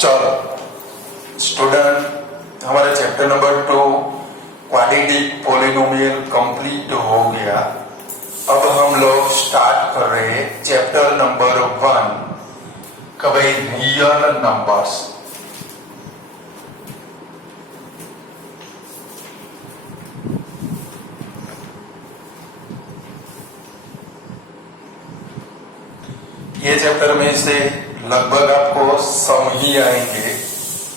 चलो स्टूडेंट, हमारा chapter number 2 quadratic polynomial complete हो गया। अब हम लोग स्टार्ट कर रहे हैं चैप्टर नंबर 1 का भाई रियल नंबर्स। ये चैप्टर में से लगभग आपको सम ही आएंगे।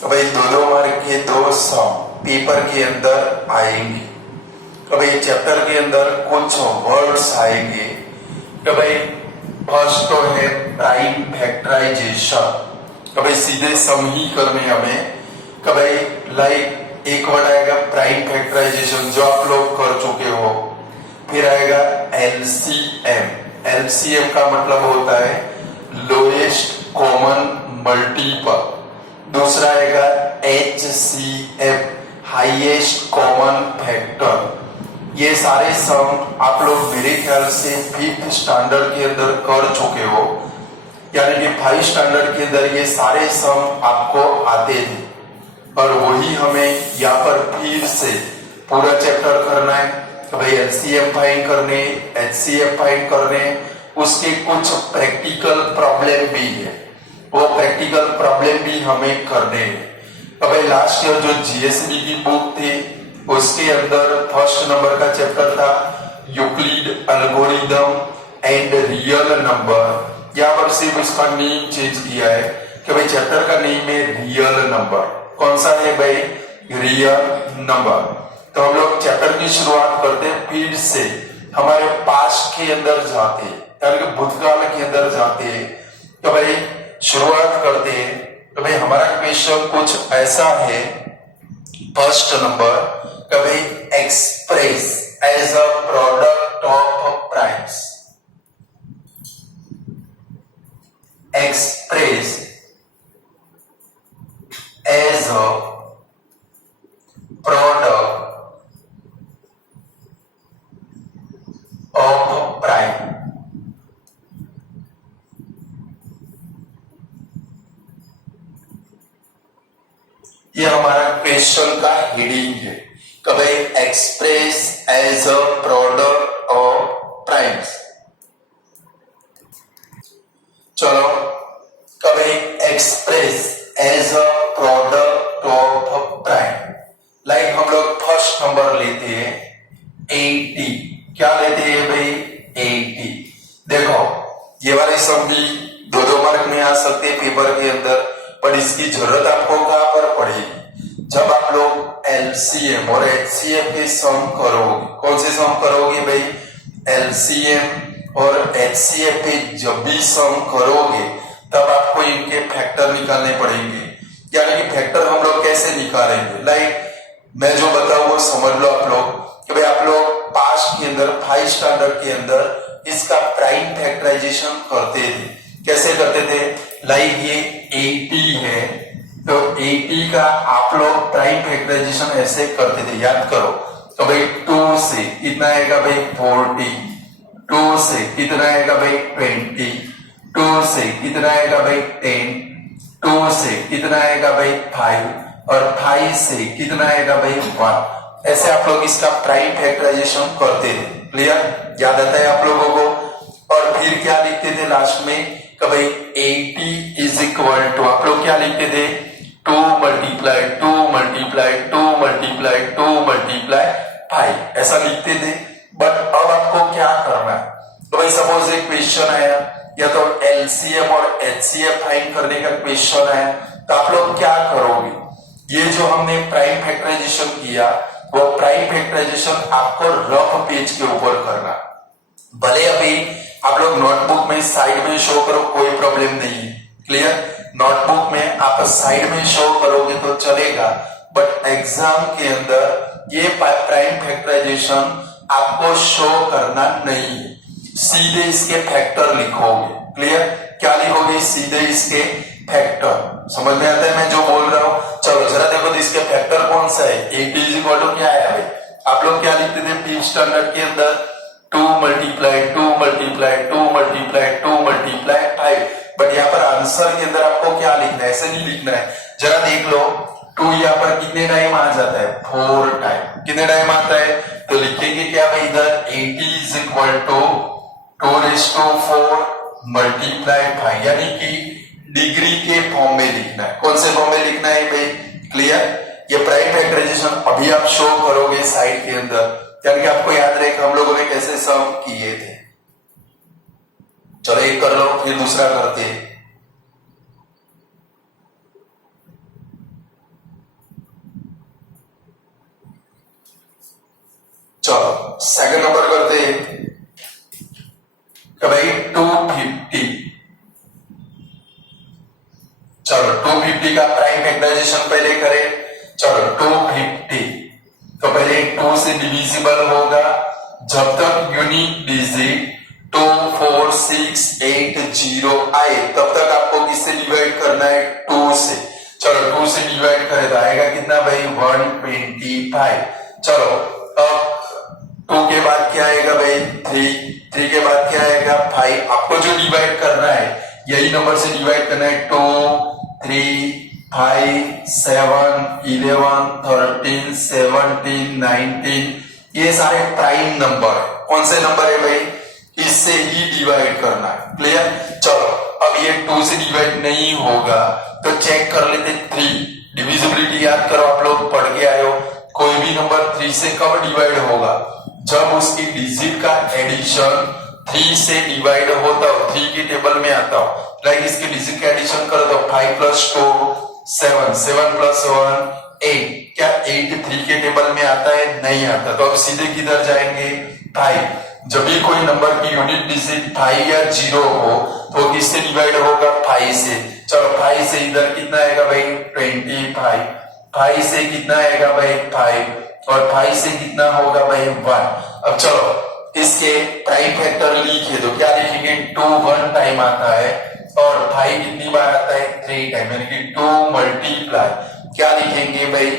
तो भाई दो मार्क के 2 सम पेपर के अंदर आएंगे। तो भाई चैप्टर के अंदर कुछ वर्ड्स आएंगे। तो भाई फर्स्ट तो है प्राइम फैक्टराइजेशन। तो भाई सीधे सम ही करने हमें। तो भाई लाइक एक वर्ड आएगा प्राइम फैक्टराइजेशन जो आप लोग कर चुके हो। फिर आएगा एलसीएम। एलसीएम का मतलब होता है लोएस्ट कॉमन मल्टीपल। दूसरा आएगा HCF हाईएस्ट कॉमन फैक्टर। ये सारे सम आप लोग मेरे ख्याल से 5th स्टैंडर्ड के अंदर कर चुके हो, यानी कि 5 स्टैंडर्ड के अंदर ये सारे सम आपको आते थे। और वही हमें यहाँ पर फिर से पूरा चैप्टर करना है। तो भाई एलसीएम फाइंड करने, HCF फाइंड करने, उसके कुछ प्रैक्टिकल प्रॉब्लम भी है, वो प्रैक्टिकल प्रॉब्लम भी हमें करने हैं। अब लास्ट ईयर जो जीएसबी की बुक थी उसके अंदर फर्स्ट नंबर का चैप्टर था Euclid algorithm and real number. यहाँ पर सिर्फ इसका नेम चेंज किया है कि भाई चैप्टर का नेम है रियल नंबर। कौन सा है भाई? Real number. तो हम लोग चैप्टर की शुरुआत करते हैं, फिर से हमारे पास्ट के अंदर जाते हैं, यानी कि भूतकाल के अंदर जाते हैं। तो भाई शुरुआत करते हैं। तो भाई हमारा क्वेश्चन कुछ ऐसा है, फर्स्ट नंबर का भाई express as a product of primes. Express as a product of prime. ये हमारा क्वेश्चन का हेडिंग है कि भाई express as a product of primes. चलो कि भाई express as a product of prime. Like हम लोग फर्स्ट नंबर लेते हैं 80। क्या लेते हैं भाई? 80। देखो ये वाले सब भी 2 मार्क में आ सकते हैं पेपर के अंदर, पर इसकी जरूरत आपको कहां पर पड़ेगी? जब आप लोग एलसीएम और HCF के सम करोगे। कौन से सम करोगे भाई? एलसीएम और HCF के जब भी सम करोगे तब आपको इनके फैक्टर निकालने पड़ेंगे। यानी कि फैक्टर हम लोग कैसे निकालेंगे? लाइक मैं जो बताऊं वो समझ लो आप लोग कि भाई आप लोग पास्ट के अंदर 5 स्टैंडर्ड के अंदर इसका प्राइम फैक्टराइजेशन करते थे। कैसे करते थे? लाइक ये 80 है तो 80 का आप लोग प्राइम फैक्टराइजेशन ऐसे करते थे, याद करो। तो भाई 2 से कितना आएगा भाई? 40। 2 से कितना आएगा भाई? 20। 2 से कितना आएगा भाई? 10। 2 से कितना आएगा भाई? 5। और 5 से कितना आएगा भाई? 1। ऐसे आप लोग इसका प्राइम फैक्टराइजेशन करते थे। क्लियर? याद आता है आप लोगों को? और फिर क्या लिखते थे लास्ट में कि भाई 80 इज इक्वल टू, आप लोग क्या लिखते थे? 2 मल्टीप्लाई 2 मल्टीप्लाई 2 मल्टीप्लाई 2 मल्टीप्लाई 5 ऐसा लिखते थे। बट अब आपको क्या करना है? तो भाई सपोज एक क्वेश्चन आया या तो एलसीएम और HCF फाइंड करने का क्वेश्चन आया, तो आप लोग क्या करोगे? ये जो हमने प्राइम फैक्टराइजेशन किया वो प्राइम फैक्टराइजेशन आपको रफ पेज के ऊपर करना। भले अभी आप लोग नोटबुक में साइड में शो करो, कोई प्रॉब्लम नहीं है। क्लियर? नोटबुक में आप साइड में शो करोगे तो चलेगा, बट एग्जाम के अंदर ये प्राइम फैक्टराइजेशन आपको शो करना नहीं है। सीधे इसके फैक्टर लिखोगे। क्लियर? क्या लिखोगे? सीधे इसके फैक्टर। समझ में आता है मैं जो बोल रहा हूं? चलो जरा देखो तो इसके फैक्टर कौन सा है? 80 इज इक्वल टू क्या है भाई? आप लोग क्या लिखते थे 5th स्टैंडर्ड के अंदर? 2 multiply 2 multiply 2 multiply 2 multiply 5। But यहाँ पर आंसर के अंदर आपको क्या लिखना है? ऐसे नहीं लिखना है। जरा देख लो 2 यहाँ पर कितने टाइम आ जाता है, 4 टाइम। कितने टाइम आता है, तो लिखेंगे क्या भाई इधर 80 इज इक्वल टू 2⁴ मल्टीप्लाई 5, यानी कि डिग्री के फॉर्म में लिखना है। कौन से फॉर्म में लिखना है भाई, क्लियर। ये प्राइम फैक्टराइजेशन अभी आप शो करोगे साइड के अंदर, यानी कि आपको याद रहे हम लोगों ने कैसे सम किए थे। चलो एक कर लो, फिर दूसरा करते हैं। चलो सेकंड नंबर करते हैं कि भाई 250। चलो 250 का प्राइम फैक्टराइजेशन पहले करें। चलो 250 तो पहले 2 से डिविजिबल होगा जब तक यूनिक डिजिट 2 4 6 8 0 आए, तब तक आपको किससे डिवाइड करना है, 2 से। चलो 2 से डिवाइड करें तो आएगा कितना भाई 125। चलो अब 2 के बाद क्या आएगा भाई 3 के बाद क्या आएगा 5। आपको जो डिवाइड करना है यही नंबर से डिवाइड करना है, 2 3 5 7 11 13 17 19, ये सारे प्राइम नंबर है। कौन से नंबर है भाई, इससे ही डिवाइड करना है, क्लियर। चलो अब ये 2 से डिवाइड नहीं होगा तो चेक कर लेते 3। डिविजिबिलिटी याद करो, आप लोग पढ़ के आए हो। कोई भी नंबर 3 से कब डिवाइड होगा, जब उसकी डिजिट का एडिशन 3 से डिवाइड होता हो, 3 की टेबल में आता हो। लाइक इसके डिजिट का एडिशन करो तो 5 + 2 7, 7 + 1 8। क्या 8 3 के टेबल में आता है, नहीं आता। तो अब सीधे किधर जाएंगे 5। जब भी कोई नंबर की यूनिट डिजिट 5 या 0 हो तो किससे डिवाइड होगा, 5 से। चलो 5 से इधर कितना आएगा भाई 25, 5 से कितना आएगा भाई 5, और 5 से कितना होगा भाई 1। अब चलो इसके प्राइम फैक्टर लिखे तो क्या लिखेंगे, 2 1 टाइम आता है और 5 कितनी बार आता है 3 टाइम, यानी कि 2 मल्टीप्लाई क्या लिखेंगे भाई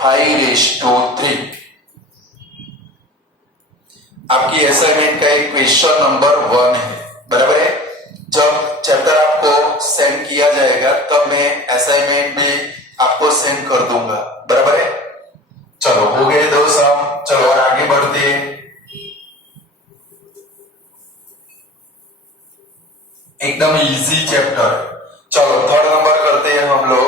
5⁻3। आपकी असाइनमेंट का एक क्वेश्चन नंबर 1 है, बराबर है। जब चैप्टर आपको सेंड किया जाएगा तब मैं असाइनमेंट में आपको सेंड कर दूंगा, बराबर है। चलो हो गए 2 सम। चलो और आगे बढ़ते हैं। एकदम इजी चैप्टर। चलो थर्ड नंबर करते हैं हम लोग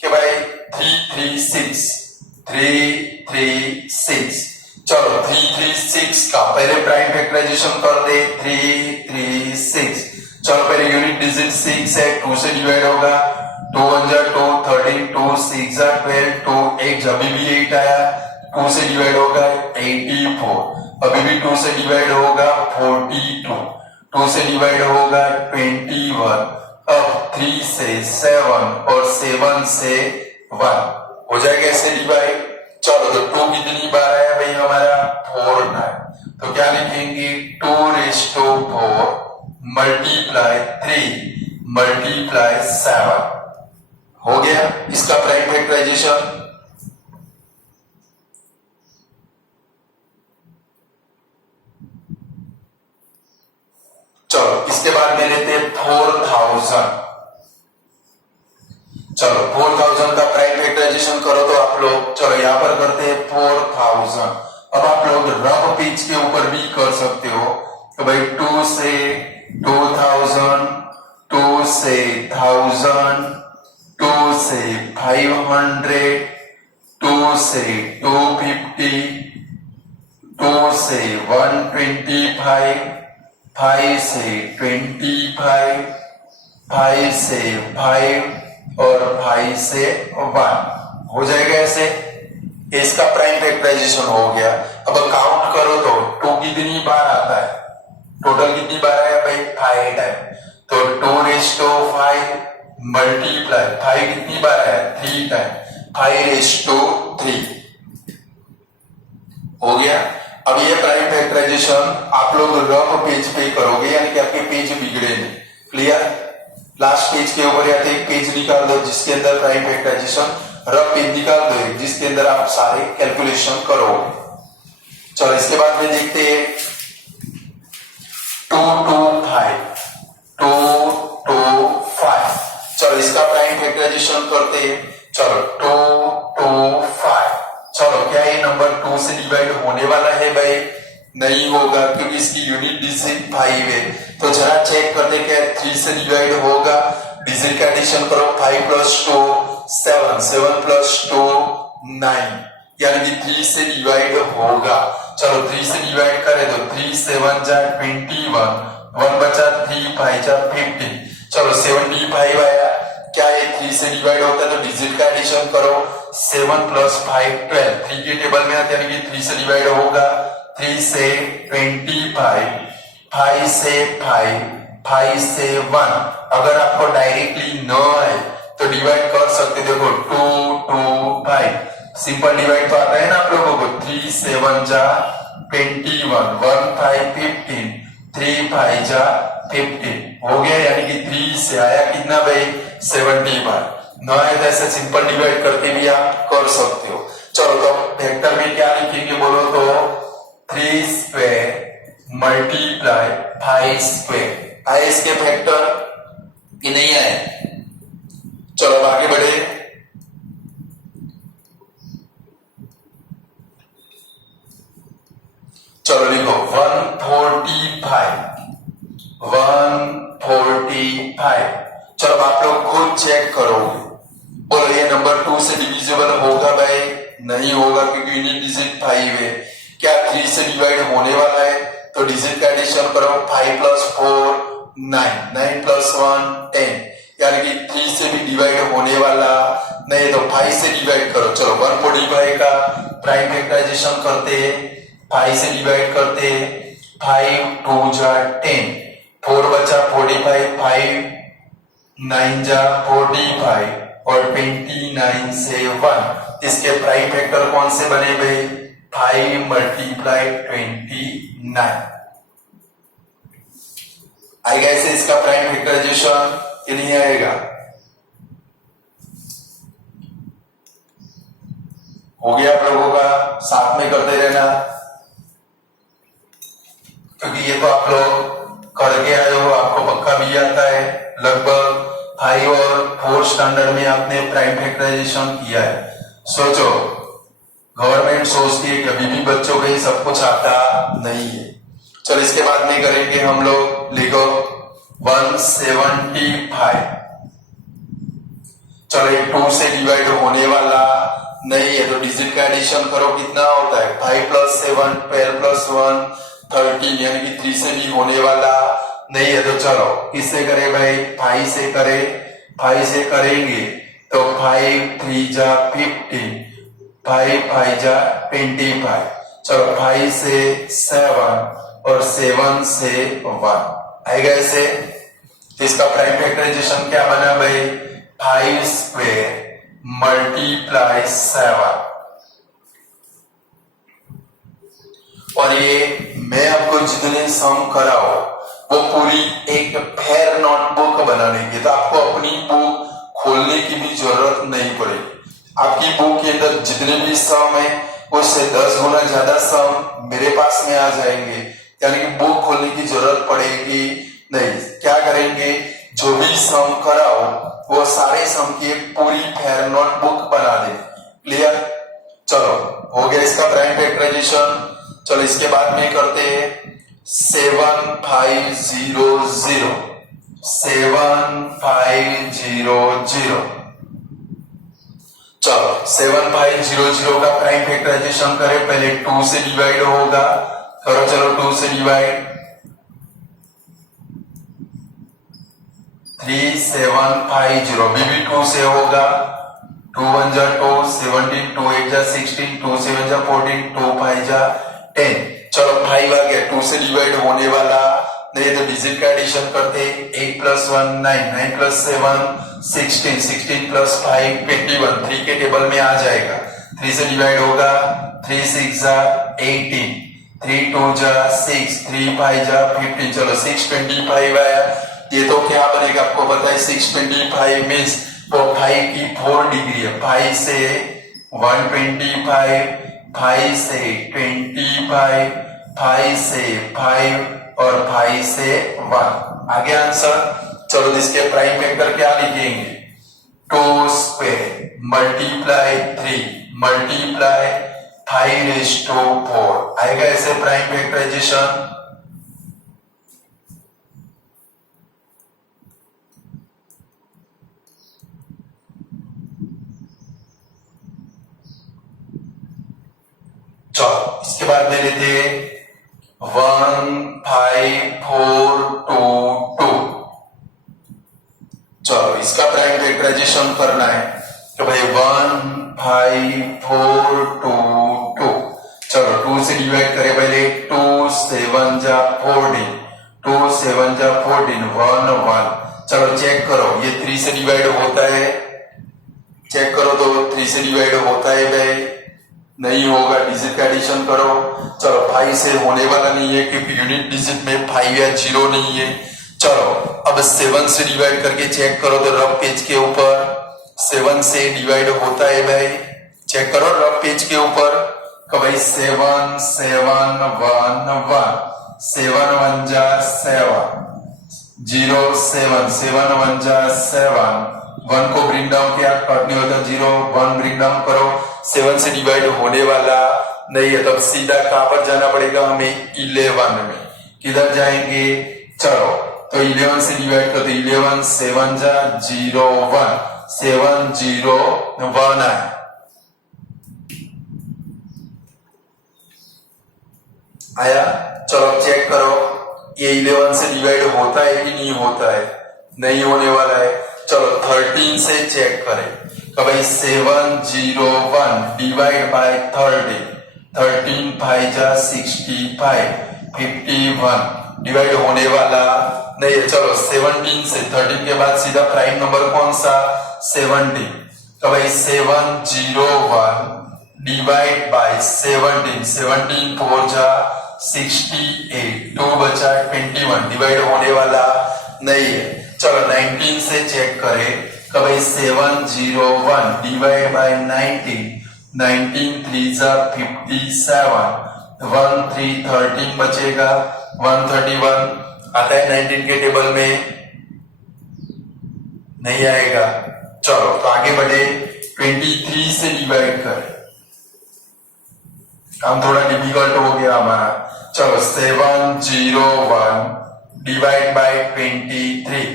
कि भाई 336। चलो 336 का पहले प्राइम फैक्टराइजेशन कर दे 336। चलो पहले यूनिट डिजिट 6 है, 2 से डिवाइड होगा, 2 1 जा 2 13, 2 6 जा 12, 2 8 अभी भी 8 आया, 2 से डिवाइड होगा 84, अभी भी 2 से डिवाइड होगा 42, 2 से डिवाइड होगा 21। अब 3 से 7 और 7 से 1 हो जाएगा ऐसे डिवाइड। चलो तो 2 कितनी बार आया भाई हमारा 4 टाइम, तो क्या लिखेंगे 2⁴ मल्टीप्लाई 3 मल्टीप्लाई 7 हो गया इसका प्राइम फैक्टराइजेशन। चलो इसके बाद में लेते हैं 4000। चलो 4000 का प्राइम फैक्टराइजेशन करो तो आप लोग, चलो यहां पर करते हैं 4000। अब आप लोग रफ पेज के ऊपर भी कर सकते हो तो भाई 2 से 2000, 2 से 1000, 2 से 500, 2 से 250, 2 से 125, 5 से 25, 5 से 5 और 5 से 1 हो जाएगा ऐसे। इसका प्राइम फैक्टराइजेशन हो गया। अब काउंट करो तो 2 कितनी बार आता है, टोटल कितनी बार आया भाई 5 टाइम, तो 2⁵ मल्टीप्लाई 5 कितनी बार आया 3 टाइम, 5⁵3 हो गया। अब ये प्राइम फैक्टराइजेशन आप लोग रफ पेज पे करोगे, यानी कि आपके पेज बिगड़े नहीं, क्लियर। लास्ट पेज के ऊपर या तो एक पेज निकाल दो जिसके अंदर प्राइम फैक्टराइजेशन, रफ पेज निकाल दो जिसके अंदर आप सारे कैलकुलेशन करोगे। चलो इसके बाद में देखते हैं 225। चलो इसका प्राइम फैक्टराइजेशन करते हैं। चलो 2 2 5। चलो क्या ये नंबर 2 से डिवाइड होने वाला है भाई? नहीं होगा, क्योंकि इसकी यूनिट डिजिट 5 है। तो जरा चेक करते क्या 3 से डिवाइड होगा? डिजिट का एडिशन करो, 5 + 2 7, 7 + 2 9, यानी कि 3 से डिवाइड होगा। चलो 3 से डिवाइड करें तो 3 7 जा 21, 1 बचा 3 5 जा 15। चलो 75 आया। क्या ये 3 से डिवाइड होता है? तो डिजिट का एडिशन करो, 7 + 5 12, 3 के टेबल में आता है, यानी कि 3 से डिवाइड होगा। 3 से 25, 5 से 5, 5 से 1। अगर आपको डायरेक्टली न आए तो डिवाइड कर सकते, देखो 2 2 5, सिंपल डिवाइड तो आता है ना आप लोगों को। 3 7 जा 21, 1 5 15, 3 5 जा 15 हो गया, यानी कि 3 से आया कितना भाई? 75। न आए तो ऐसे सिंपल डिवाइड करके भी आप कर सकते हो। चलो तो वेक्टर में क्या लिखेंगे बोलो तो 3 स्क्वायर मल्टीप्लाई 5 स्क्वायर। आए इसके फैक्टर कि नहीं आए? चलो अब आगे बढ़े। चलो लिखो 145, 145। चलो आप लोग खुद चेक करोगे, बोलो ये नंबर 2 से डिविजिबल होगा भाई? नहीं होगा, क्योंकि यूनिट डिजिट 5 है। क्या 3 से डिवाइड होने वाला है? तो डिजिट का एडिशन करो, 5 + 4 9, 9 + 1 10, यानी कि 3 से भी डिवाइड होने वाला नहीं, तो 5 से डिवाइड करो। चलो 145 का प्राइम फैक्टराइजेशन करते हैं, 5 से डिवाइड करते हैं। 5 2 जा 10, 4 बचा 45, 5 9 जा 45 और 29 से 1। इसके प्राइम फैक्टर कौन से बने भाई? 5 × 29 आएगा। ऐसे इसका प्राइम फैक्टराइजेशन कि नहीं आएगा? हो गया आप लोगों का? साथ में करते रहना, क्योंकि ये तो आप लोग करके आए हो, आपको पक्का भी आता है। लगभग 5 और 4 स्टैंडर्ड में आपने प्राइम फैक्टराइजेशन किया है। सोचो, गवर्नमेंट सोचती है कि अभी भी बच्चों को ये सब कुछ आता नहीं है। चलो इसके बाद में करेंगे हम लोग, लिखो 175। चलो ये 2 से डिवाइड होने वाला नहीं है, तो डिजिट का एडिशन करो, कितना होता है? 5 + 7 12 + 1 13, यानी कि 3 से भी होने वाला नहीं है। तो चलो किससे करें भाई? 5 से करें। 5 से करेंगे तो 5 3 जा 15, 5 5 जा 25। चलो 5 से 7 और 7 से 1 आएगा ऐसे। इसका प्राइम फैक्टराइजेशन क्या बना भाई? 5 स्क्वायर मल्टीप्लाई 7। और ये मैं आपको जितने सम कराओ वो पूरी एक फेयर नोटबुक बनाने की, तो आपको अपनी बुक खोलने की भी जरूरत नहीं पड़ेगी। आपकी बुक के अंदर जितने भी सम है उससे 10 गुना ज्यादा सम मेरे पास में आ जाएंगे, यानी कि बुक खोलने की जरूरत पड़ेगी नहीं। क्या करेंगे? जो भी सम कराओ वो सारे सम की एक पूरी फेयर नोटबुक बना देंगे। क्लियर? चलो हो गया इसका प्राइम फैक्टराइजेशन। चलो इसके बाद में करते हैं 7500, 7500। चलो 7500 का प्राइम फैक्टराइजेशन करें। पहले 2 से डिवाइड होगा, करो चलो 2 से डिवाइड। 3750 भी 2 से होगा। 2 1 जा 2, 17, 2 8 जा 16, 2 7 जा 14, 2 5 जा 10। चलो 5 आ गया, 2 से डिवाइड होने वाला नहीं, तो डिजिट का एडिशन करते। 8 + 1 9, 9 + 7 16, 16 + 5 21, 3 के टेबल में आ जाएगा। 3 से डिवाइड होगा। 3 6 जा 18, 3 2 जा 6, 3 5 जा 15। चलो 625 आया। ये तो क्या बनेगा आपको पता है? 625 मीन्स वो 5 की 4 डिग्री है। 5 से 125, 5 से 25, 5 से 5 और 5 से 1 आ गया आंसर। चलो इसके प्राइम फैक्टर क्या लिखेंगे? टू स्क्वायर मल्टीप्लाई 3 मल्टीप्लाई 5⁴ आएगा ऐसे प्राइम फैक्टराइजेशन। चलो इसके बाद ले लेते 1 5 4 2 2। चलो इसका प्राइम फैक्टराइजेशन करना है तो भाई 1 5 4 2 2। चलो 2 से डिवाइड करें पहले 2 7 जा 14 2 7 जा 14 1 1। चलो चेक करो ये 3 से डिवाइड होता है, चेक करो तो 3 से डिवाइड होता है भाई, नहीं होगा। डिजिट का एडिशन करो। चलो 5 से होने वाला नहीं है क्योंकि यूनिट डिजिट में 5 या 0 नहीं है। चलो अब 7 से डिवाइड करके चेक करो तो रफ पेज के ऊपर 7 से डिवाइड होता है भाई, चेक करो रफ पेज के ऊपर तो भाई 7 7 1 1 7 1 जा 7 0 7 7 1 जा 7 1 को ब्रिंग डाउन किया कट नहीं होता 0 1 ब्रिंग डाउन करो। 7 से डिवाइड होने वाला नहीं है तब सीधा कहां पर जाना पड़ेगा हमें 11 में। किधर जाएंगे? चलो तो 11 से डिवाइड करो तो 11 7 जा 0 1 7 0 1 आए। आया? चलो चेक करो ये 11 से डिवाइड होता है कि नहीं होता है, नहीं होने वाला है। चलो 13 से चेक करें तो भाई 7 0 1 डिवाइड बाय 13 13 5 जा 65 51 डिवाइड होने वाला नहीं है। चलो 17 से 13 के बाद सीधा प्राइम नंबर कौन सा 17 तो भाई 7 0 1 डिवाइड बाय 17 17 4 जा 68 2 बचा 21 डिवाइड होने वाला नहीं है। चलो 19 से चेक करें तो भाई 7 0 1 डिवाइड बाय 19 19 3 जा 57 1 3 13 बचेगा 131 आता है 19 के टेबल में, नहीं आएगा। चलो तो आगे बढ़े 23 से डिवाइड करें, काम थोड़ा डिफिकल्ट हो गया हमारा। चलो 7 0 1 डिवाइड बाय 23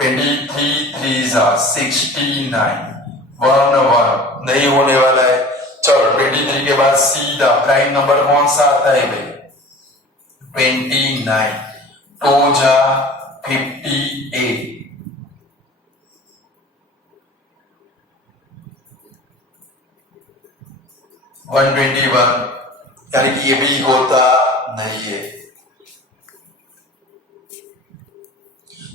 23 3 जा 69 1 1 नहीं होने वाला है। चलो 23 के बाद सीधा प्राइम नंबर कौन सा आता है भाई 29 2 जा 58 121 यानी कि ये भी होता नहीं है।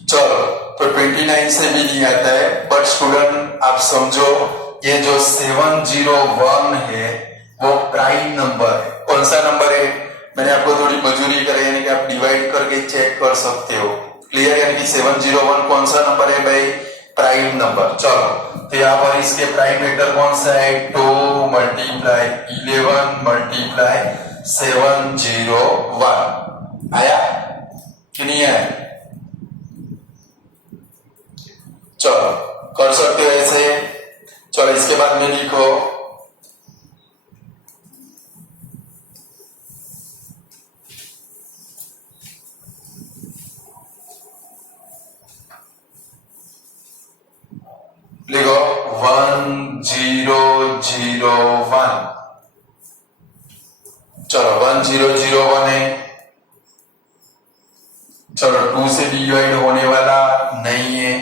चलो तो 29 से भी नहीं आता है बट स्टूडेंट आप समझो ये जो 701 है वो प्राइम नंबर है। कौन सा नंबर है? मैंने आपको थोड़ी मजूरी कराई यानी कि आप डिवाइड करके चेक कर सकते हो। क्लियर? यानी कि 701 कौन सा नंबर है भाई प्राइम नंबर। चलो तो यहाँ पर इसके प्राइम वेक्टर कौन सा है 2 मल्टीप्लाई 11 मल्टीप्लाई 701 आया कि नहीं आया? चलो कर सकते हो ऐसे। चलो इसके बाद में लिखो लिखो 1001। चलो 1001 है। चलो 2 से डिवाइड होने वाला नहीं है,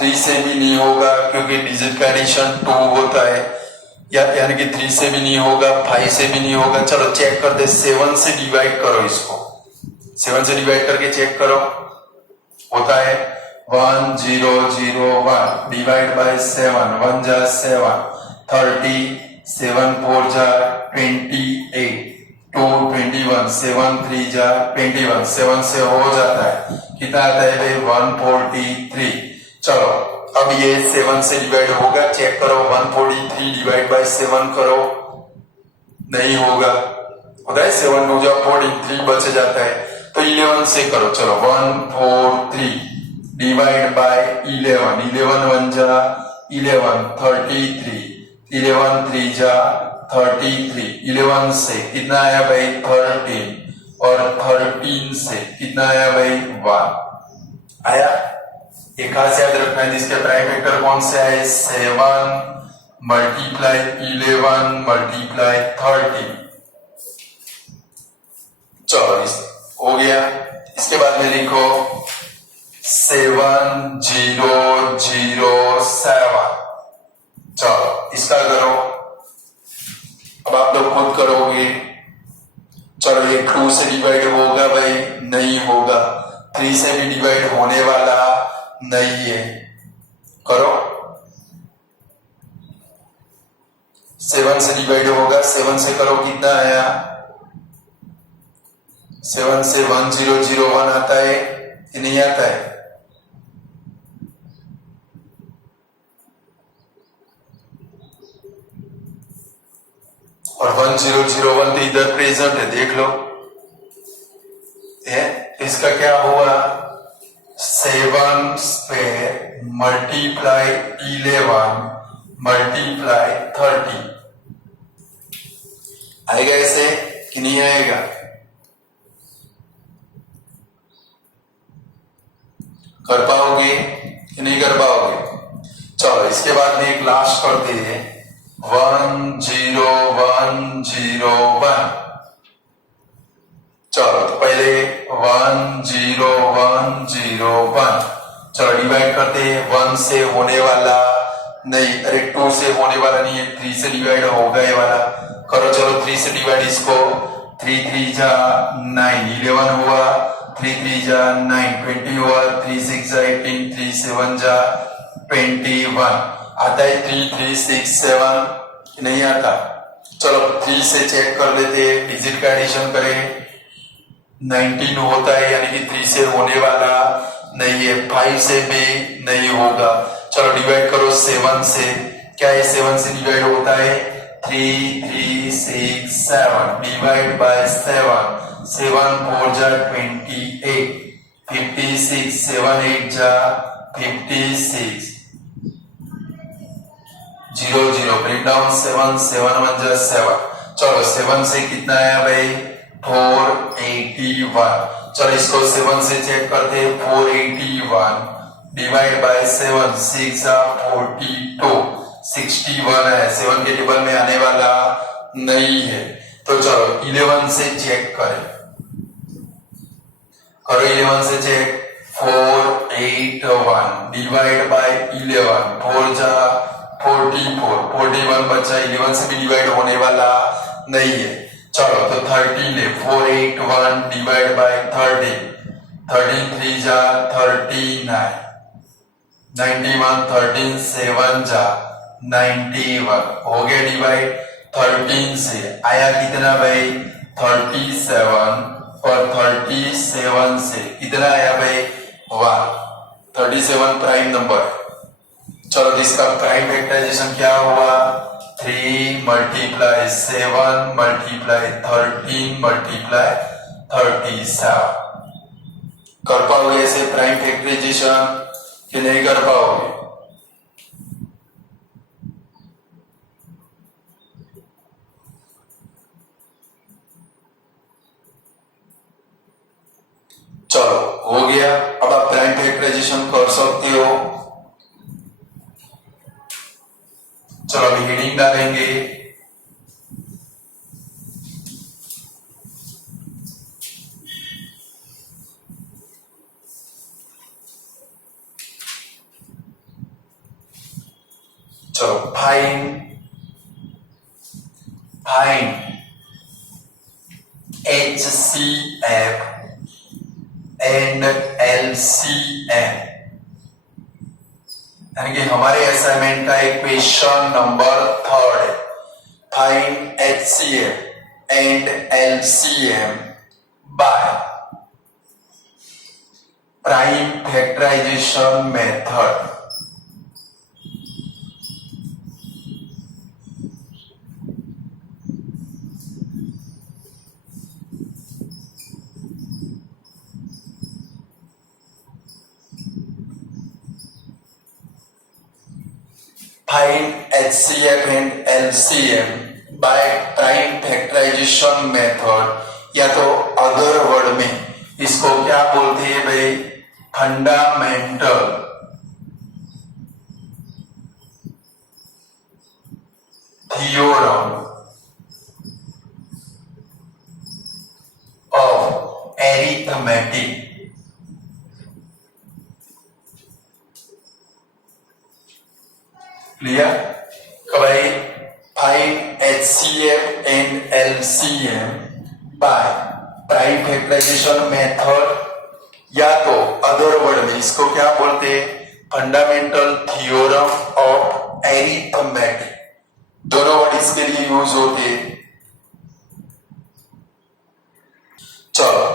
3 से भी नहीं होगा क्योंकि डिजिट का एडिशन 2 होता है, यानी कि 3 से भी नहीं होगा 5 से भी नहीं होगा। चलो चेक कर दे 7 से डिवाइड करो, इसको 7 से डिवाइड करके चेक करो होता है 1001 डिवाइड बाय 7 1 जा 7 30 7 4 जा 28 2 21 7 3 जा 21 7 से हो जाता है कितना आता है भाई 143। चलो अब ये 7 से डिवाइड होगा, चेक करो 143 डिवाइड बाय 7 करो, नहीं होगा, होता है 7 हो जाओ 43 बच जाता है तो 11 से करो। चलो 143 डिवाइड बाय 11 11 1 जा 11 33, 11 3 जा 33, 11 से कितना आया भाई 13 और 13 से कितना आया भाई 1 आया। एक खास याद रखना है जिसके प्राइम फैक्टर कौन से आए 7 मल्टीप्लाई 11 मल्टीप्लाई 13। चलो इस हो गया। इसके बाद में लिखो 7007। चलो इसका करो, अब आप लोग खुद करोगे। चलो ये 2 से डिवाइड होगा भाई नहीं होगा, 3 से भी डिवाइड होने वाला नहीं है। करो 7 से डिवाइड होगा, 7 से करो कितना आया 7 से 1001 आता है कि नहीं आता है। और 1001 तो इधर प्रेजेंट है देख लो। इसका क्या हुआ 7 पे मल्टीप्लाई 11 मल्टीप्लाई 30 आएगा ऐसे कि नहीं आएगा। कर पाओगे कि नहीं कर पाओगे। चलो इसके बाद में एक लास्ट करते हैं 10101। चलो तो पहले 10101 चलो डिवाइड करते हैं। 1 से होने वाला नहीं, अरे 2 से होने वाला नहीं है, 3 से डिवाइड होगा ये वाला। करो चलो 3 से डिवाइड इसको, 3 3 जा 9 11 हुआ, 3 3 जा 9 20 हुआ, 3 6 जा 18 3 7 जा 21 आता है 3 3 6 7 नहीं आता। चलो 3 से चेक कर लेते हैं, डिजिट का एडिशन करें 19 होता है यानी कि 3 से होने वाला नहीं है, 5 से भी नहीं होगा। चलो डिवाइड करो 7 से, क्या है 7 से डिवाइड होता है 3 3 6 7 डिवाइड बाय 7 7 4 जा 28 56 7 8 जा 56 0 0 ब्रेक डाउन 7 7 1 जा 7। चलो 7 से कितना आया भाई 481। चलो इसको 7 से चेक करते हैं 481 डिवाइड बाय 7 6 जा 42 61 है, 7 के टेबल में आने वाला नहीं है। तो चलो 11 से चेक करें, करो 11 से चेक 481 डिवाइड बाय 11 4 जा 44 41 बचा, 11 से भी डिवाइड होने वाला नहीं है। चलो तो 13 है 481 डिवाइड बाय 13 13 3 जा 39 91 13 7 जा 91 हो गया डिवाइड। 13 से आया कितना भाई 37 और 37 से कितना आया भाई 1। 37 प्राइम नंबर। चलो इसका प्राइम फैक्टराइजेशन क्या हुआ 3 मल्टीप्लाई 7 मल्टीप्लाई 13 मल्टीप्लाई 37। कर पाओगे ऐसे प्राइम फैक्टराइजेशन कि नहीं कर पाओगे। चलो हो गया, अब आप प्राइम फैक्टराइजेशन कर सकते हो। चलो अभी हेडिंग डालेंगे चलो फाइंड HCF एंड LCM यानी कि हमारे असाइनमेंट का एक क्वेश्चन नंबर 3 है। Find HCF and LCM by prime factorization method. Find HCF and LCM by prime factorization method या तो अदर वर्ड में इसको क्या बोलते हैं भाई, fundamental theorem of arithmetic. Clear? भाई find HCF and LCM by prime factorization method या तो अदर वर्ड में इसको क्या बोलते हैं, फंडामेंटल थ्योरम ऑफ एरिथमेटिक। दोनों वर्ड इसके लिए यूज होते हैं। चलो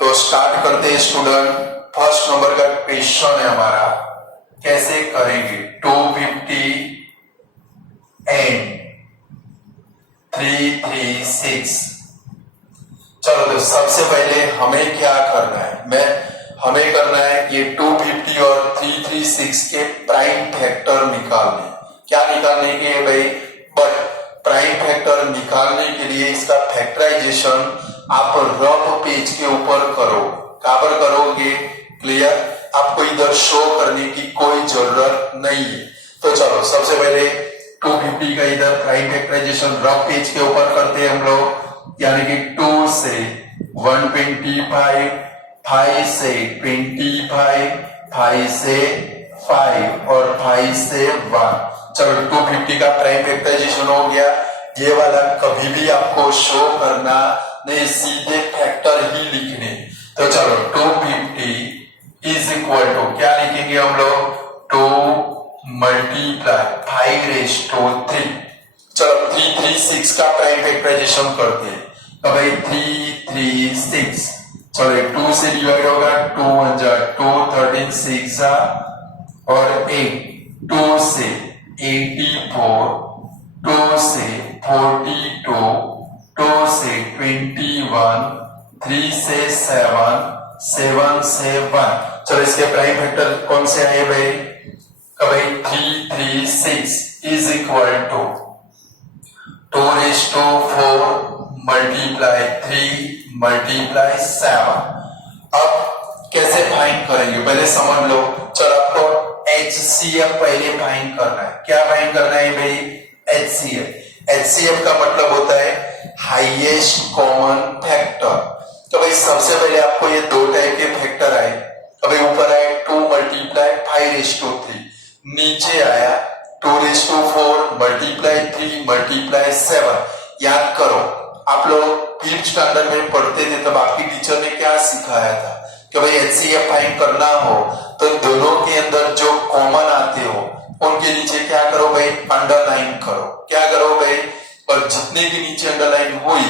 तो स्टार्ट करते हैं स्टूडेंट। फर्स्ट नंबर का क्वेश्चन है हमारा, कैसे करेंगे 250 एंड 336। चलो तो सबसे पहले हमें क्या करना है, हमें करना है ये 250 और 336 के प्राइम फैक्टर निकालने। क्या निकालने के भाई, बट प्राइम फैक्टर निकालने के लिए इसका फैक्टराइजेशन आप रफ पेज के ऊपर करो। कहां पर करोगे? क्लियर? आपको इधर शो करने की कोई जरूरत नहीं है। तो चलो सबसे पहले 250 का इधर प्राइम फैक्टराइजेशन रफ पेज के ऊपर करते हैं हम लोग, यानी कि 2 से 125, 5 से 25, 5 से 5 और 5 से 1। चलो 250 का प्राइम फैक्टराइजेशन हो गया। ये वाला कभी भी आपको शो करना नहीं, सीधे फैक्टर ही लिखने। तो चलो 250 इज इक्वल टू क्या लिखेंगे हम लोग, 2 मल्टीप्लाई 5⁻3। चलो 336 का प्राइम फैक्टराइजेशन करते हैं। तो भाई 336, चलो 2 से डिवाइड होगा, 2 1 जा 2, 13 6 जा और 8, 2 से 84, 2 से 42, 2 से 21, 3 से 7, 7 से 1। चलो इसके प्राइम फैक्टर कौन से आए भाई, भाई 336 is equal to 2⁴ multiply 3 multiply 7। अब कैसे फाइंड करेंगे पहले समझ लो। चलो आपको HCF पहले फाइंड करना है। क्या फाइंड करना है भाई, HCF। HCF का मतलब होता है हाईएस्ट कॉमन फैक्टर। तो भाई सबसे पहले आपको ये दो टाइप के फैक्टर आए। अभी ऊपर आए 2 मल्टीप्लाई 5⁻3, नीचे आया 2⁴ मल्टीप्लाई 3 मल्टीप्लाई 7। याद करो आप लोग 5th स्टैंडर्ड में पढ़ते थे, तब आपकी टीचर ने क्या सिखाया था कि भाई HCF फाइंड करना हो तो दोनों के अंदर जो कॉमन आते हो उनके नीचे क्या करो भाई, अंडरलाइन करो। क्या करो भाई, और जितने के नीचे अंडरलाइन हुई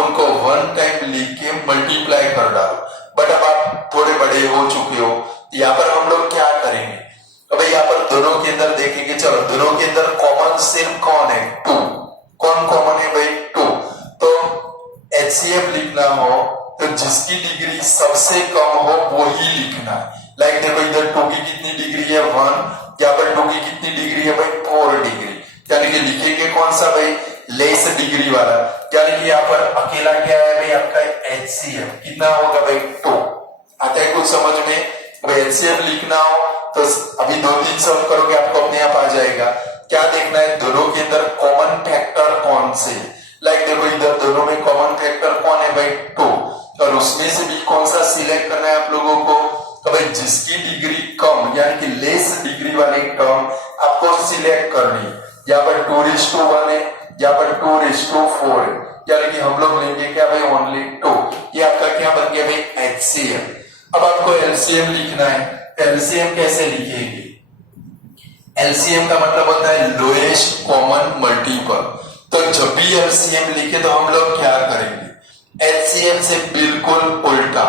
उनको 1 टाइम लिख के मल्टीप्लाई कर डालो। बट अब आप थोड़े बड़े हो चुके हो, यहाँ पर हम लोग क्या करेंगे, तो भाई यहाँ पर दोनों के अंदर देखेंगे। चलो दोनों के अंदर कॉमन सिर्फ कौन है, 2। कौन कॉमन है भाई, 2। तो HCF लिखना हो तो जिसकी डिग्री सबसे कम हो वो ही लिखना है। लाइक देखो इधर 2 की कितनी डिग्री है, 1। यहाँ पर 2 की कितनी डिग्री है भाई, 4 डिग्री। यानी कि लिखेंगे कौन सा भाई, लेस डिग्री वाला। यानी कि यहाँ पर अकेला क्या है भाई आपका HCF कितना होगा भाई, 2। आता है कुछ समझ में? भाई HCF लिखना हो तो अभी 2-3 सॉल्व करोगे आपको अपने आप आ जाएगा। क्या देखना है, दोनों के अंदर कॉमन फैक्टर कौन से। लाइक देखो इधर दोनों में कॉमन फैक्टर कौन है भाई, 2। और उसमें से भी कौन सा सिलेक्ट करना है आप लोगों को, तो भाई जिसकी डिग्री कम यानी कि लेस डिग्री वाली टर्म आपको सिलेक्ट करनी है। यहाँ पर 2:1 है, यहाँ पर 2:4 है, यानी कि हम लोग लेंगे क्या भाई, ओनली 2। ये आपका क्या बन गया भाई, HCF। अब आपको LCM लिखना है। LCM कैसे लिखेंगे, LCM का मतलब होता है लोएस्ट कॉमन मल्टीपल। तो जब भी LCM लिखे तो हम लोग क्या करेंगे, HCF से बिल्कुल उल्टा।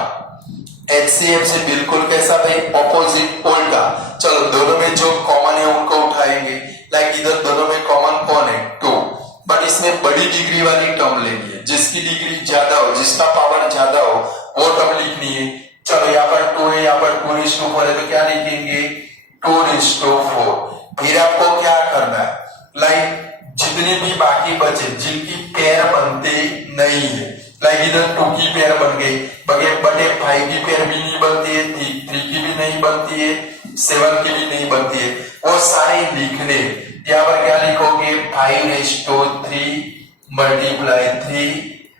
HCF से बिल्कुल कैसा भाई, ऑपोजिट, उल्टा। चलो दोनों में जो कॉमन है उनको उठाएंगे। लाइक इधर दोनों में कॉमन कौन है, 2। बट इसमें बड़ी डिग्री वाली टर्म लेनी है, जिसकी डिग्री ज्यादा हो, जिसका पावर ज्यादा हो वो टर्म लिखनी है। चलो यहाँ पर 2 है, यहाँ पर 2:4 है, तो क्या लिखेंगे 2:4। फिर आपको क्या करना है, लाइक जितने भी बाकी बचे जिनकी पेयर बनते नहीं है, लाइक इधर 2 की पेयर बन गई, बटे 5 की पेयर भी नहीं बनती है, 3 की भी नहीं बनती है, 7 की भी नहीं बनती है, वो सारे लिखने। यहाँ पर क्या लिखोगे, 5:3 मल्टीप्लाई 3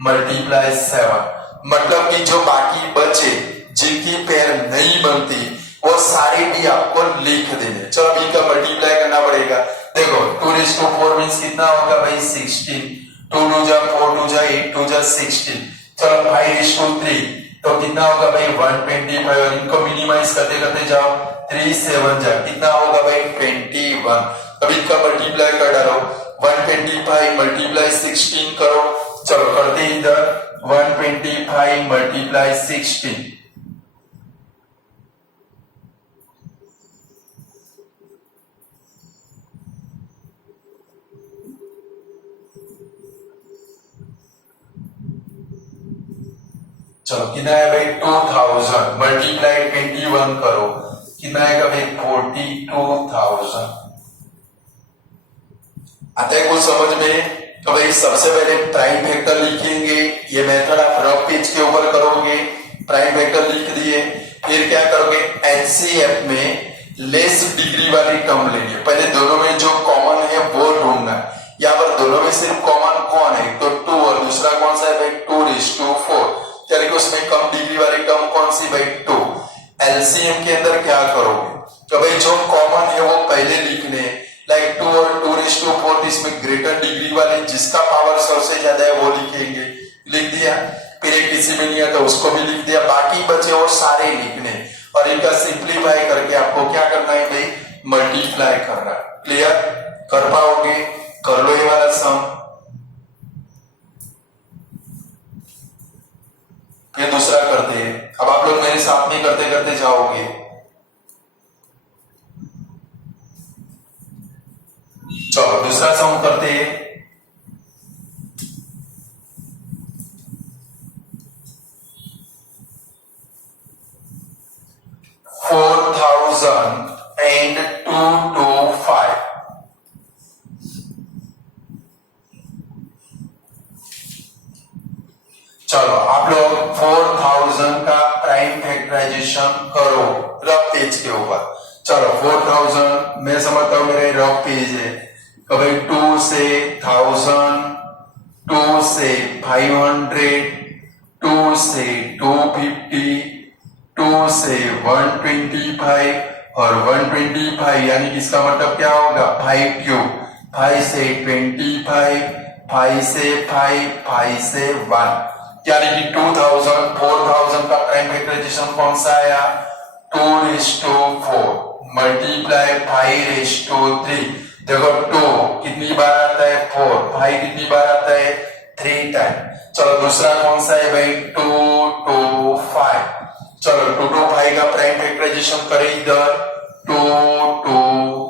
मल्टीप्लाई 7, मतलब कि जो बाकी बचे जिनकी पेयर नहीं बनती वो सारे भी आपको लिख देने। चलो अभी इनका मल्टीप्लाई करना पड़ेगा। देखो 2:4 मीन्स कितना होगा भाई 16, 2 2 जा 4 2 जा 8 2 जा 16। चलो 5:3 तो कितना होगा भाई 125, और इनको मिनिमाइज करते करते जाओ, 3 7 जा कितना होगा भाई 21। अब इनका मल्टीप्लाई कर डालो, 125 मल्टीप्लाई 16 करो। चलो करते इधर 125 मल्टीप्लाई 16, चलो कितना है भाई 2000 मल्टीप्लाई 21 करो, कितना आएगा भाई 42,000। आता है कुछ समझ में? तो भाई सबसे पहले प्राइम फैक्टर लिखेंगे, ये मेथड आप रफ पेज के ऊपर करोगे, प्राइम फैक्टर लिख दिए, फिर क्या करोगे एचसीएफ में लेस डिग्री वाली टर्म लेंगे, पहले दोनों में जो कॉमन है वो ढूंढना। यहाँ पर दोनों में सिर्फ कॉमन कौन है, तो 2, और दूसरा कौन सा है भाई 2:4, यानी कि उसमें कम डिग्री वाली टर्म कौन सी भाई 2। एलसीएम के अंदर क्या करोगे, तो भाई जो कॉमन है वो पहले लिखने, लाइक 2 और 2:4, इसमें ग्रेटर डिग्री वाले जिसका पावर सबसे ज्यादा है वो लिखेंगे, लिख दिया। फिर एक किसी में नहीं है तो उसको भी लिख दिया, बाकी बचे वो सारे लिखने, और इनका सिंप्लीफाई करके आपको क्या करना है भाई मल्टीप्लाई करना। क्लियर? कर पाओगे? कर लो ये वाला सम। ये दूसरा करते हैं, अब आप लोग मेरे साथ में करते करते जाओगे। चलो दूसरा सम करते हैं। 4,002 to 5। चलो आप लोग 4,000 का प्राइम फैक्टराइजेशन करो रफ पेज के ऊपर। चलो 4,000 मैं समझता हूं मेरे रफ पेज है, कभी 2 से 1000, 2 से 500, 2 से 250, 2 से 125, और 125 यानी कि इसका मतलब क्या होगा 5 क्यूब, 5 से 25, 5 से 5, 5 से 1, यानी कि 2000, 4000 का प्राइम फैक्टराइजेशन कौन सा आया 2:4 मल्टीप्लाई 5:3। देखो 2 कितनी बार आता है 4, 5 कितनी बार आता है 3 टाइम। चलो दूसरा कौन सा है भाई 2 to 5। चलो 2 to 5 का प्राइम फैक्टराइजेशन करें इधर 2 to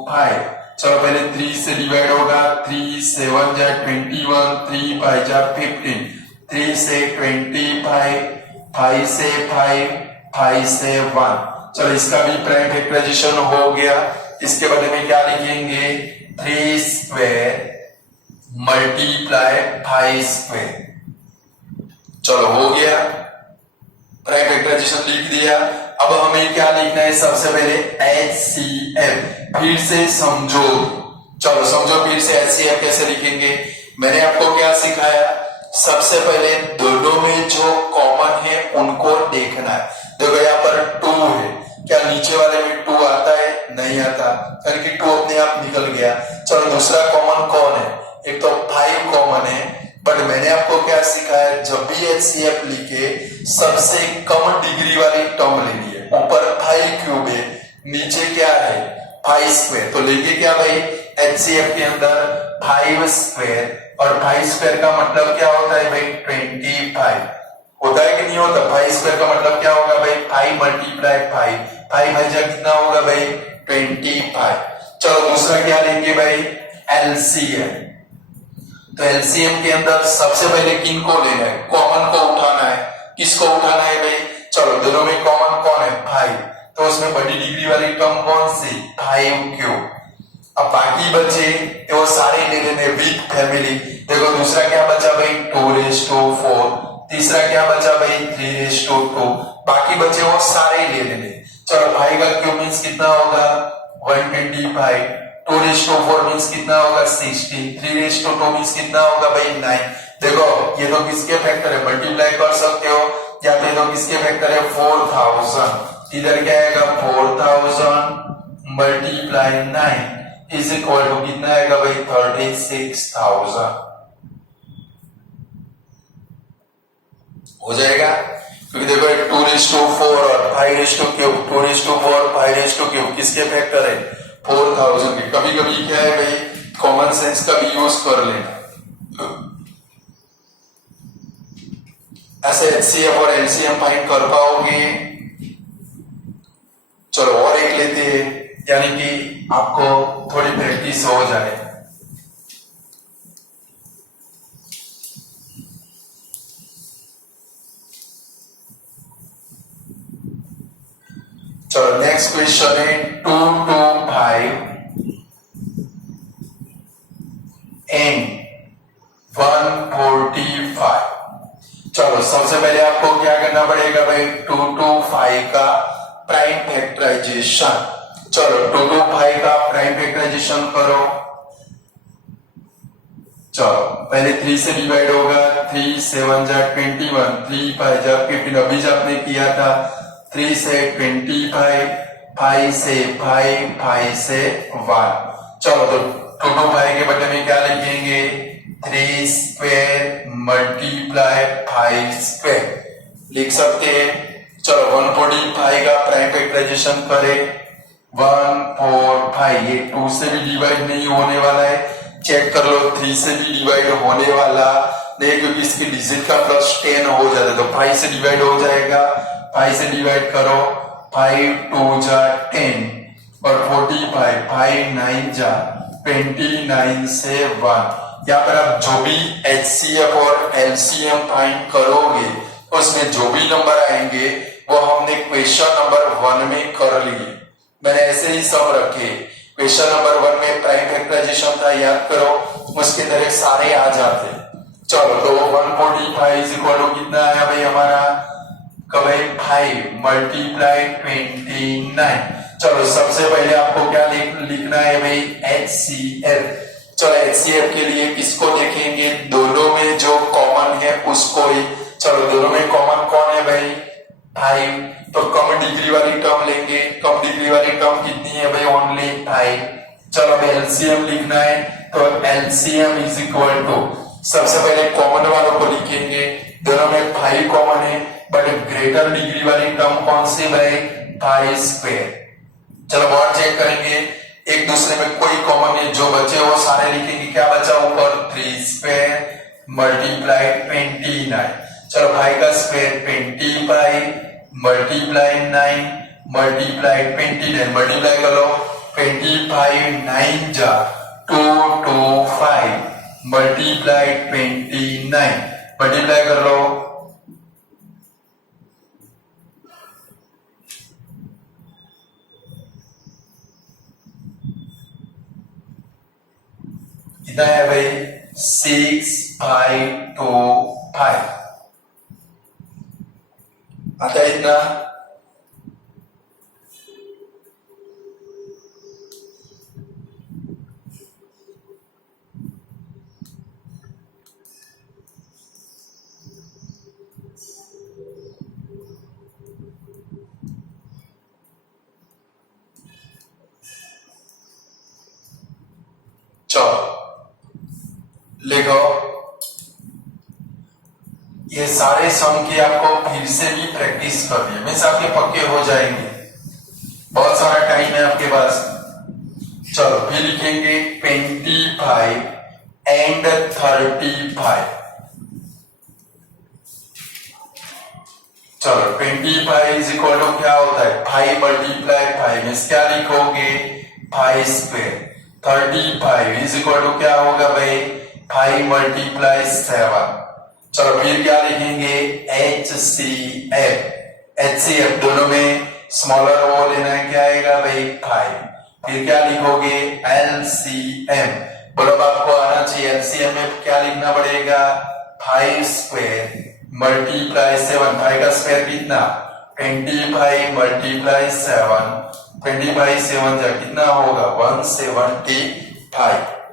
5। चलो पहले 3 से डिवाइड होगा, 3 7 जा 21, 3 5 जा 15, 3 से 25, 5 से 5, 5 से 1। चलो इसका भी प्राइम फैक्टराइजेशन हो गया। इसके बदले में क्या लिखेंगे 3 स्क्वायर मल्टीप्लाई 5 स्क्वायर। चलो हो गया, प्राइम फैक्टराइजेशन लिख दिया। अब हमें क्या लिखना है, सबसे पहले HCF, फिर से समझो। चलो समझो फिर से HCF कैसे लिखेंगे। मैंने आपको क्या सिखाया, सबसे पहले दोनों में जो कॉमन है उनको देखना है। देखो यहाँ पर 2 है, क्या नीचे वाले में 2 आता है, नहीं आता, यानी कि 2 अपने आप निकल गया। चलो दूसरा कॉमन कौन है, एक तो 5 कॉमन है, बट मैंने आपको क्या सिखाया, जब भी HCF लिखे सबसे कम डिग्री वाली टर्म लेनी है। ऊपर 5 क्यूब है, नीचे क्या है 5 स्क्वायर, तो लेंगे क्या भाई HCF के अंदर 5 स्क्वायर, और 5 स्क्वायर का मतलब क्या होता है भाई 25 होता है कि नहीं होता। 5 स्क्वायर का मतलब क्या होगा भाई 5 मल्टीप्लाई 5, 5 भाजा कितना होगा भाई 25। चलो दूसरा क्या लेंगे भाई LCM। तो LCM के अंदर सबसे पहले किन को लेना है, कॉमन को उठाना है। किसको उठाना है भाई, चलो दोनों में कॉमन कौन है 5, तो उसमें बड़ी डिग्री वाली टर्म कौन सी 5 क्यूब। अब बाकी बचे वो सारे ले लेने विद फैमिली। देखो दूसरा क्या बचा भाई 2/4, तीसरा क्या बचा भाई 3/2, बाकी बचे वो सारे ले लेने। चलो भाई का क्यूब मीन्स कितना होगा 125, 2/4 मीन्स कितना होगा 16, 3/2 मीन्स कितना होगा भाई 9। देखो ये तो किसके फैक्टर है, मल्टीप्लाई कर सकते हो, या फिर तो किसके फैक्टर है 4000। इधर क्या आएगा 4000 मल्टीप्लाई 9 इज इक्वल टू कितना आएगा भाई 36,000 हो जाएगा। क्योंकि देखो 2/4 और 5/3, 2/4 5/3 किसके फैक्टर है 4000 के। कभी कभी क्या है भाई कॉमन सेंस का भी यूज कर लेना। ऐसे एचसीएफ और एलसीएम फाइंड कर पाओगे। चलो और एक लेते हैं, यानी कि आपको थोड़ी प्रैक्टिस हो जाए। चलो नेक्स्ट क्वेश्चन है 2 to 5 and 145। चलो सबसे पहले आपको क्या करना पड़ेगा भाई 2 to 5 का प्राइम फैक्टराइजेशन। चलो 2 to 5 का प्राइम फैक्टराइजेशन करो। चलो पहले 3 से डिवाइड होगा, 3 7 जा 21, 3 5 जा 15, अभी जो आपने किया था 3 से 25, 5 से 5, 5 से 1। चलो तो 2 to 5 के बदले में क्या लिखेंगे 3 स्क्वायर मल्टीप्लाई 5 स्क्वायर लिख सकते हैं। चलो 145 का प्राइम फैक्टराइजेशन करें, 145 ये 2 से भी डिवाइड नहीं होने वाला है, चेक कर लो 3 से भी डिवाइड होने वाला नहीं, क्योंकि इसकी डिजिट का प्लस 10 हो जाता है, तो 5 से डिवाइड हो जाएगा। 5 से डिवाइड करो, 5 2 जा 10 और 45, 5 9 जा 29 से 1। यहाँ पर आप जो भी HCF और LCM फाइंड करोगे उसमें जो भी नंबर आएंगे वो हमने क्वेश्चन नंबर 1 में कर लिए। मैंने ऐसे ही सब रखे। क्वेश्चन नंबर 1 में प्राइम फैक्टराइजेशन था, याद करो, उसके तरह सारे आ जाते। चलो तो 145 इज इक्वल टू कितना आया भाई हमारा कभी 5 मल्टीप्लाई 29। चलो सबसे पहले आपको क्या लिखना है भाई HCF। चलो HCF के लिए किसको देखेंगे, दोनों में जो कॉमन है उसको ही। चलो दोनों में कॉमन कौन है भाई 5, तो कम डिग्री वाली टर्म लेंगे। कम डिग्री वाली टर्म कितनी है भाई ओनली 5। चलो अब एलसीएम लिखना है, तो एलसीएम इज इक्वल टू सबसे पहले कॉमन वालों को लिखेंगे, दोनों में 5 कॉमन है, बट ग्रेटर डिग्री वाली टर्म कौन सी भाई 5 स्क्वायर। चलो और चेक करेंगे, एक दूसरे में कोई कॉमन नहीं, जो बचे वो सारे लिखेंगे। क्या बचा ऊपर 3 स्क्वायर मल्टीप्लाई 29। चलो भाई का स्क्वायर 25 मल्टीप्लाई 9 मल्टीप्लाई 29, मल्टीप्लाई कर लो 25 9 जा 225 मल्टीप्लाई 29, मल्टीप्लाई कर लो कितना है भाई 6 5 2 5 आता है इतना। चलो लिखो, ये सारे सम की आपको फिर से भी प्रैक्टिस करनी है, मीन्स आपके पक्के हो जाएंगे, बहुत सारा टाइम है आपके पास। चलो फिर लिखेंगे 25 एंड 35। चलो 25 इज इक्वल टू क्या होता है 5 मल्टीप्लाई 5, मीन्स क्या लिखोगे 5 स्क्वायर। 35 इज इक्वल टू क्या होगा भाई 5 मल्टीप्लाई 7। चलो फिर क्या लिखेंगे HCF। HCF दोनों में स्मॉलर वो लेना है, क्या आएगा भाई 5। फिर क्या लिखोगे एलसीएम। बोलो आपको आना चाहिए एलसीएम में क्या लिखना पड़ेगा 5 स्क्वायर मल्टीप्लाई 7। 5 का स्क्वायर कितना 25 मल्टीप्लाई 7 25 7 जा कितना होगा 175